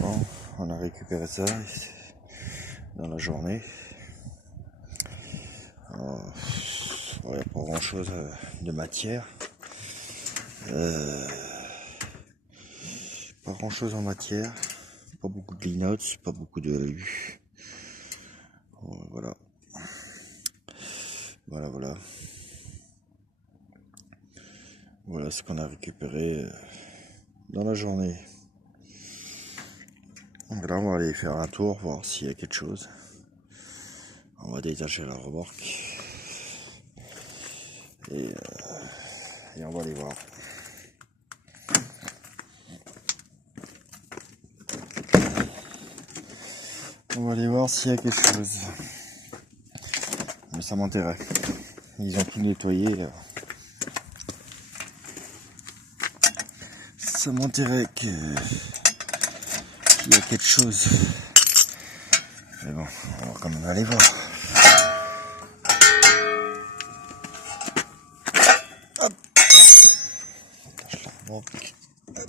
Bon, on a récupéré ça dans la journée. Alors, il n'y a pas grand chose de matière. Pas grand chose en matière. Pas beaucoup de linox, pas beaucoup de alu. Bon, voilà. Voilà ce qu'on a récupéré dans la journée. Donc là, on va aller faire un tour, voir s'il y a quelque chose. On va détacher la remorque. Et on va aller voir. On va aller voir s'il y a quelque chose. Mais ça m'intéresse. Ils ont tout nettoyé là. Ça m'intéresse qu'il y a quelque chose. Mais bon, on va quand même aller voir. Hop. Attache la remorque. Voilà.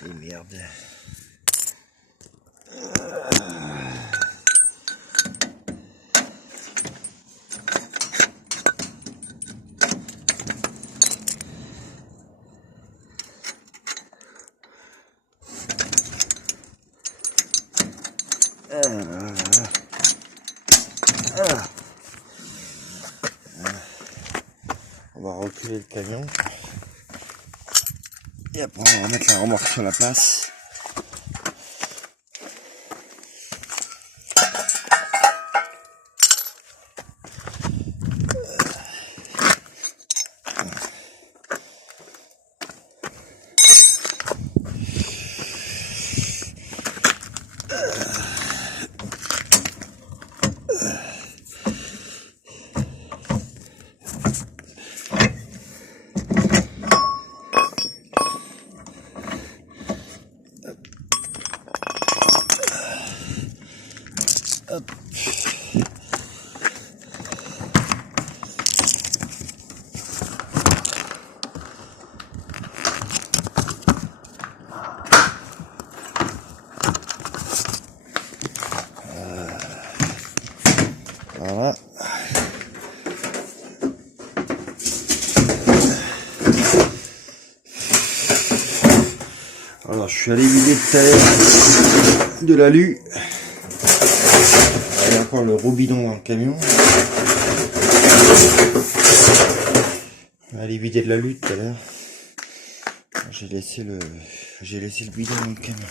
Et merde. On va reculer le camion et après on va mettre la remorque sur la place. Hop. Voilà. Alors je suis allé vider tout à l'heure de l'alu. Il y a encore le gros bidon dans le camion. On va aller vider de l'alu tout à l'heure. J'ai laissé le bidon dans le camion.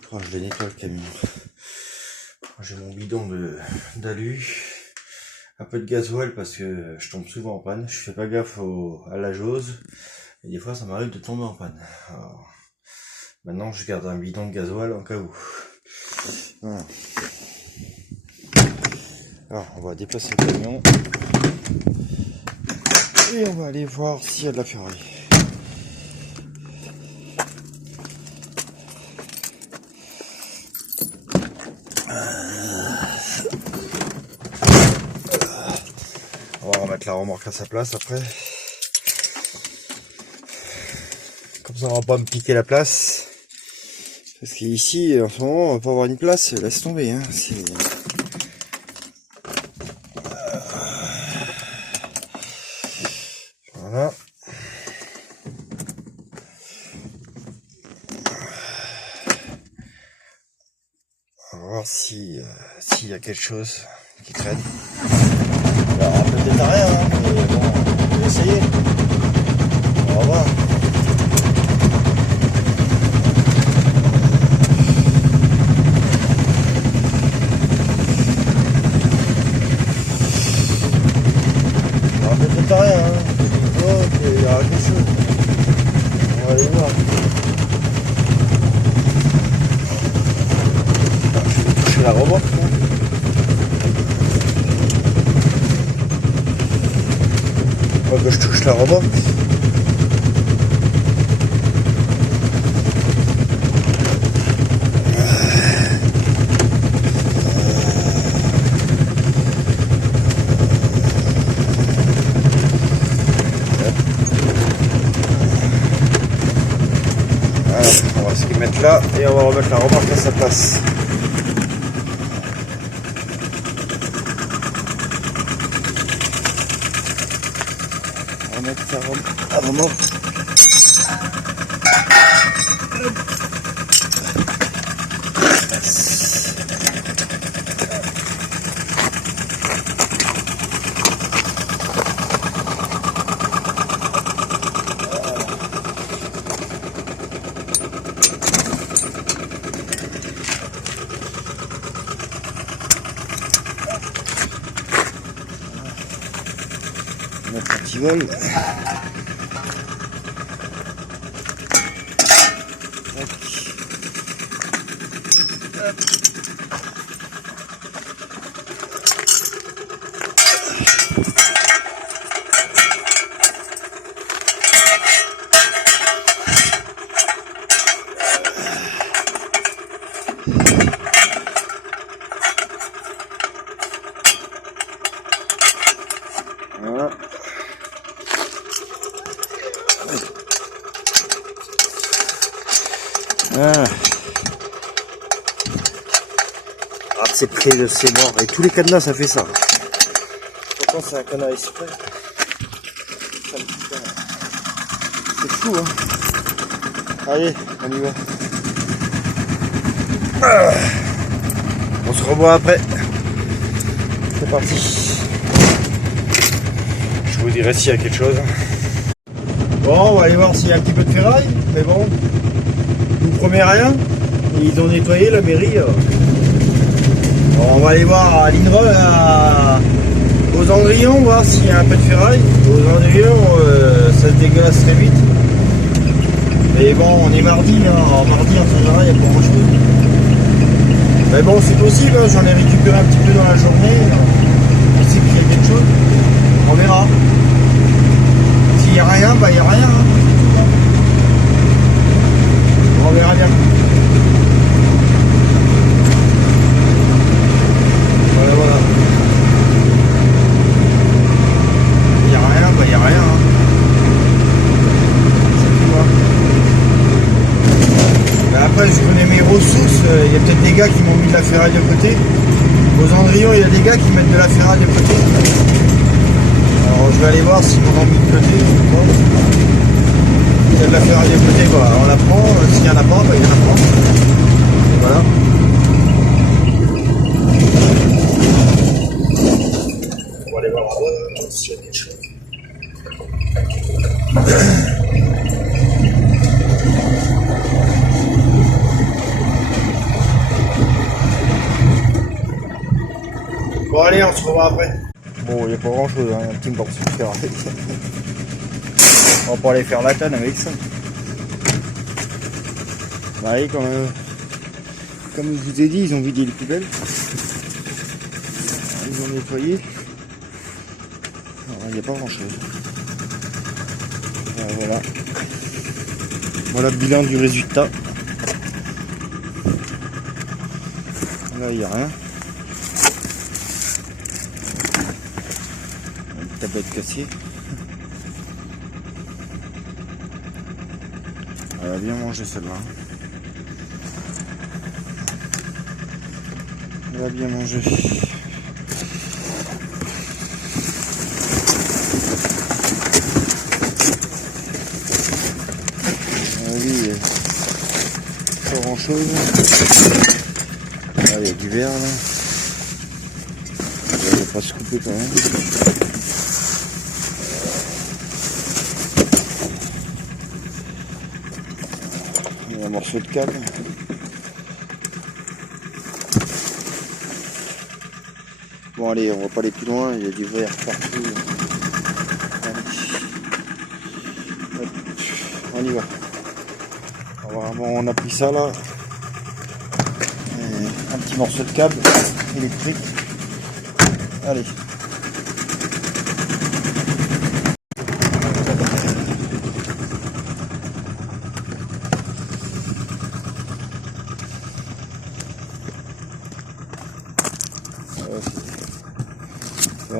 Je crois que je le nettoie le camion. J'ai mon bidon d'alu. Un peu de gasoil parce que je tombe souvent en panne. Je fais pas gaffe à la jauge. Et des fois ça m'arrive de tomber en panne. Alors, maintenant je garde un bidon de gasoil en cas où. Voilà. Alors on va déplacer le camion. Et on va aller voir s'il y a de la ferraille. On va remettre la remorque à sa place après. Comme ça on va pas me piquer la place. Parce qu'ici en ce moment on va pas avoir une place, laisse tomber hein. Voilà. On va voir s'il y a quelque chose qui traîne. Alors peut-être rien hein, mais bon, on va essayer. On va voir. Peut-être rien hein. Oh, il y aura quelque chose. On va aller voir. rebranche la remorque. Voilà, on va se les mettre là et on va remettre la remorque à sa place. On va mettre la remorque. Mettre un petit vol. Voilà. Ah. Ah, c'est prêt, c'est mort. Et tous les cadenas, ça fait ça. Pourtant, c'est un cadenas exprès. C'est fou, hein. Allez, on y va. Ah. On se revoit après. C'est parti. Je vous dirai s'il y a quelque chose. Bon, on va aller voir s'il y a un petit peu de ferraille. Mais bon, je vous promets rien. Ils ont nettoyé la mairie. Bon, on va aller voir à l'INRA, aux Andrions, voir s'il y a un peu de ferraille. Aux Andrions, ça se dégueulasse très vite. Mais bon, on est mardi, hein. Mardi en général, il n'y a pas grand chose. Mais bon, c'est possible, hein. J'en ai récupéré un petit peu dans la journée. Je sais qu'il y a quelque chose. On verra. S'il n'y a rien, bah il n'y a rien. Hein. On verra bien. Voilà, voilà. Il n'y a rien, bah il n'y a rien. Hein. Après, je connais mes ressources. Il y a peut-être des gars qui m'ont mis de la ferraille de côté. Aux Andrions, il y a des gars qui mettent de la ferraille de côté. Alors, je vais aller voir s'ils m'en ont mis de côté. S'il y a de la ferraille de côté, bah, on la prend. S'il n'y en a pas, bah, il y en a pas. Et voilà. On va aller voir là-bas s'il y a quelque chose. Bon allez, on se revoit après. Bon, il n'y a pas grand chose, hein, un petit morceau de ferraille. On va pas aller faire la tonne avec ça. Bah oui, comme je vous ai dit, ils ont vidé les poubelles. Ils ont nettoyé. Il n'y a pas grand chose. Voilà. Voilà le bilan du résultat. Là, il n'y a rien. Une tablette cassée. Elle a bien mangé celle-là. Elle a bien mangé. Oui, pas grand chose. Ah, il y a du verre là. Il va pas se couper quand même. Il y a un morceau de câble. Bon allez, on va pas aller plus loin, il y a du verre partout. Hop, on y va. Vraiment, on a pris ça là. Et un petit morceau de câble électrique. Allez.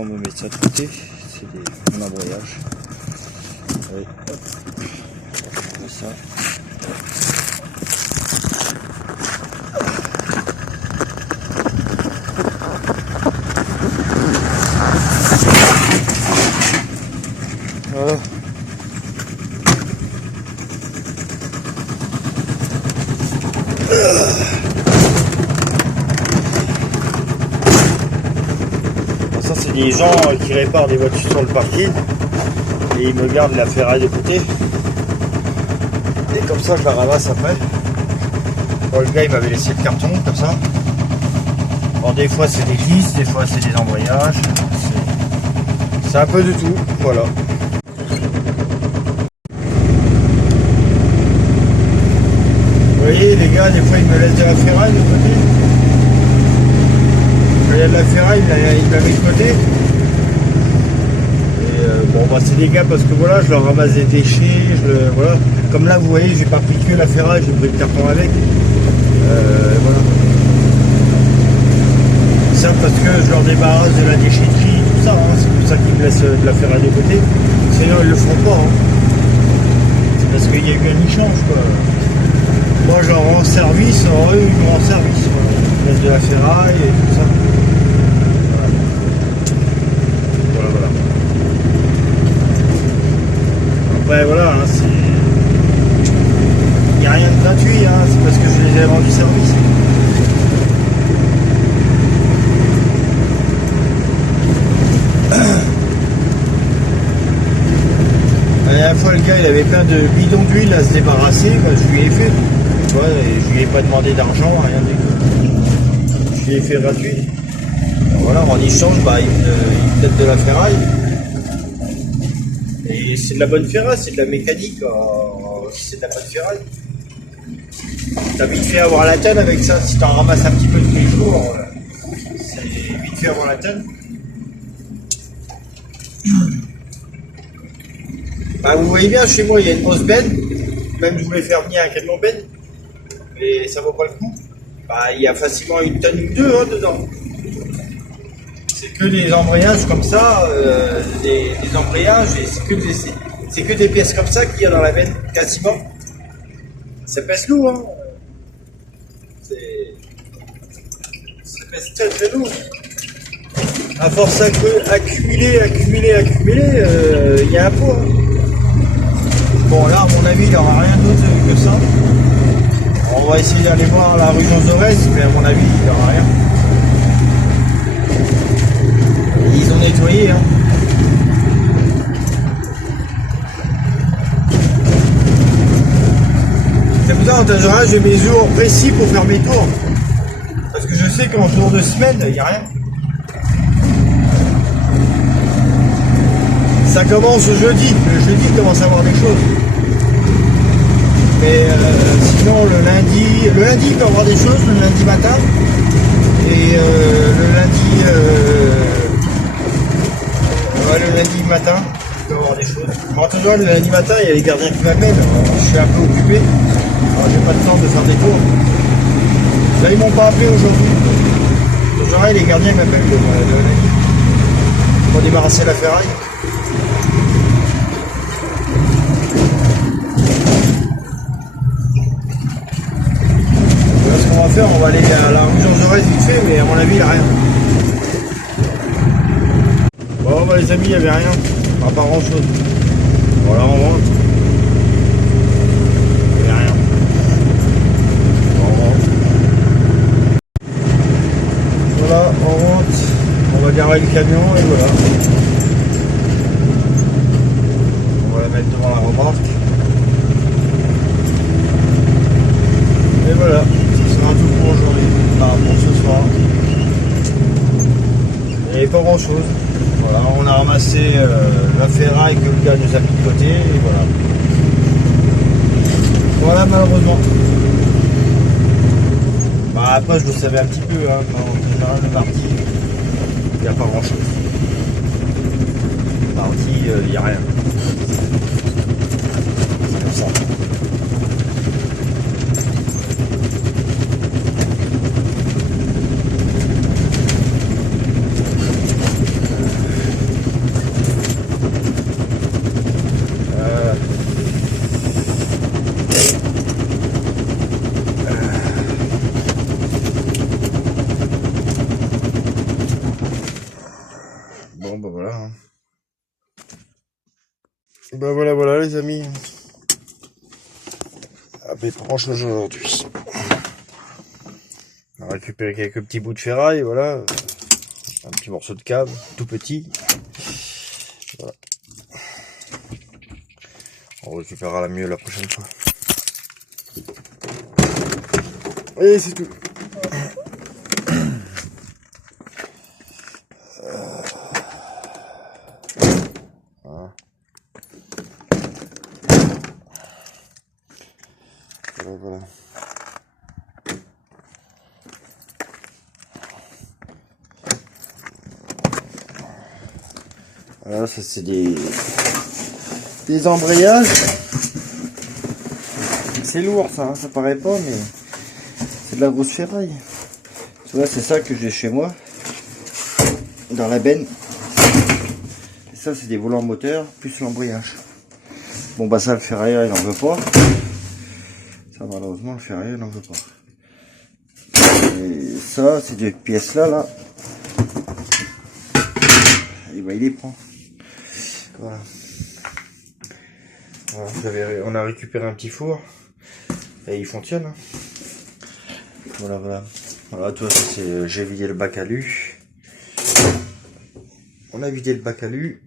on me met ça de côté. C'est mon embrayage. Allez, hop. On met ça. Voilà. Ça c'est des gens qui réparent des voitures sur le parking et ils me gardent la ferraille de côté et comme ça je la ramasse après. Bon, le gars il m'avait laissé le carton comme ça. Bon, des fois c'est des glisses, des fois c'est des embrayages, c'est un peu de tout, voilà. Vous voyez les gars, des fois ils me laissent de la ferraille de côté. Quand il y a de la ferraille, il la met de côté. Et bon bah c'est des gars parce que voilà, je leur ramasse des déchets, voilà. Comme là vous voyez, j'ai pas pris que la ferraille, j'ai pris le carton avec. Voilà. Ça parce que je leur débarrasse de la déchetterie, tout ça, hein. C'est pour ça qu'ils me laissent de la ferraille de côté. Sinon ils le feront pas. Hein. C'est parce qu'il y a eu un échange quoi. Moi je leur rends service, eux ils me rendent service. Voilà. Ils me laissent de la ferraille et tout ça. Voilà. Après voilà, hein, il n'y a rien de gratuit, hein, c'est parce que je les ai rendus service. La dernière fois le gars il avait plein de bidons d'huile à se débarrasser, bah, je lui ai fait. Ouais, et je lui ai pas demandé d'argent, rien du tout. Je lui ai fait gratuit. Voilà, en échange, bah, il me donne de la ferraille. Et c'est de la bonne ferraille, c'est de la mécanique. C'est de la bonne ferraille. T'as vite fait avoir la tonne avec ça. Si t'en ramasses un petit peu tous les jours, c'est vite fait avoir la tonne. Bah, vous voyez bien, chez moi, il y a une grosse benne. Même je voulais faire venir un camion benne. Mais ça vaut pas le coup. Bah, il y a facilement une tonne ou deux hein, dedans. C'est que des embrayages comme ça, des embrayages, et c'est que des pièces comme ça qu'il y a dans la benne, quasiment. Ça pèse lourd, hein. Ça pèse très très lourd. À force d'accumuler, il y a un poids. Hein. Bon, là, à mon avis, il n'y aura rien d'autre que ça. On va essayer d'aller voir la rue Jean Jaurès, mais à mon avis, il n'y aura rien. Ils ont nettoyé, hein. C'est pour ça en général, j'ai mes jours précis pour faire mes tours. Parce que je sais qu'en jour de semaine, il n'y a rien. Ça commence jeudi. Le jeudi, il commence à avoir des choses. Mais sinon, le lundi, il peut y avoir des choses, le lundi matin. Et le lundi matin, il peut y avoir des choses. En tout cas, le lundi matin, il y a les gardiens qui m'appellent. Je suis un peu occupé. Alors, j'ai pas le temps de faire des tours. Là, ils m'ont pas appelé aujourd'hui. Toujours, les gardiens m'appellent le lundi pour débarrasser la ferraille. Ce qu'on va faire, on va aller à la rue Jean Jaurès vite fait, mais à mon avis, il n'y a rien. Bon, bah, les amis, il n'y avait rien. Pas grand chose. Voilà, on rentre. Il n'y avait rien. On rentre. Voilà, on rentre. On va garer le camion et voilà. On va la mettre devant la remorque. Et voilà. Tout pour aujourd'hui, enfin pour ce soir. Et pas grand chose. Voilà, on a ramassé la ferraille que le gars nous a mis de côté et voilà. Voilà malheureusement. Bah après je le savais un petit peu, hein, en général le mardi, il n'y a pas grand chose. Le mardi, il n'y a rien. C'est comme ça. Ben voilà les amis. À Pétranche aujourd'hui. On a récupéré quelques petits bouts de ferraille, voilà. Un petit morceau de câble, tout petit. Voilà. On récupérera la mieux la prochaine fois. Et c'est tout. Voilà. Voilà. Voilà, ça c'est des embrayages. C'est lourd ça, hein, ça paraît pas, mais c'est de la grosse ferraille. Tu vois, c'est ça que j'ai chez moi, dans la benne. Et ça, c'est des volants moteurs, plus l'embrayage. Bon bah ça, le ferrailleur, il en veut pas. Ça, malheureusement, le ferrailleur, il n'en veut pas. Et ça, c'est des pièces là. Et bah il les prend. Voilà. Voilà, on a récupéré un petit four. Et il fonctionne. Hein. Voilà. Voilà, toi, c'est j'ai vidé le bac à lu. On a vidé le bac à lu.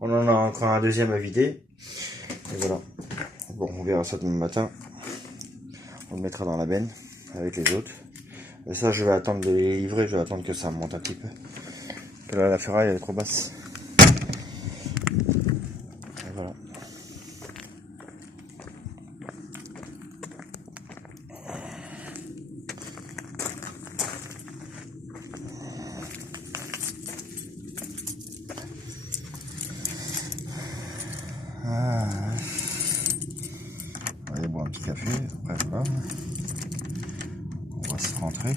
On en a encore un deuxième à vider. Et voilà. Bon, on verra ça demain matin. On le mettra dans la benne avec les autres. Et ça, je vais attendre de les livrer. Je vais attendre que ça monte un petit peu. Que là, la ferraille, elle est trop basse. Et voilà. Ah. On va aller boire un petit café. Après, voilà. On va se rentrer.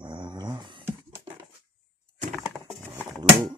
Voilà. Pour l'eau.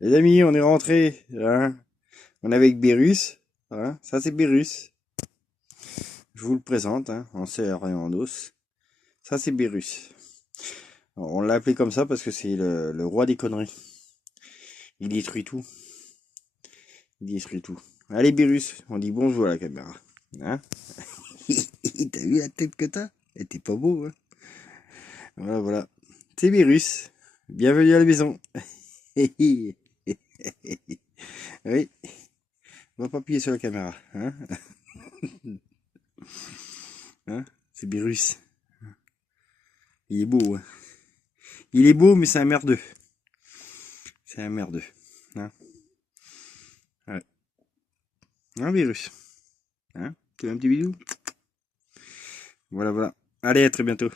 Les amis, on est rentré. Hein. On est avec Bérus. Hein. Ça, c'est Bérus. Je vous le présente, hein, en chair et en os. Ça, c'est Bérus. On l'a appelé comme ça parce que c'est le roi des conneries. Il détruit tout. Il détruit tout. Allez, Bérus, on dit bonjour à la caméra. Hein. T'as vu la tête que t'as? T'es pas beau, hein. Voilà. C'est Bérus. Bienvenue à la maison. Oui. On va pas appuyer sur la caméra. Hein. Hein, c'est Bérus. Il est beau. Hein. Il est beau, mais c'est un merdeux. C'est un merdeux. Hein. Ouais. Un virus. Hein. Tu veux un petit bidou? Voilà. Allez, à très bientôt.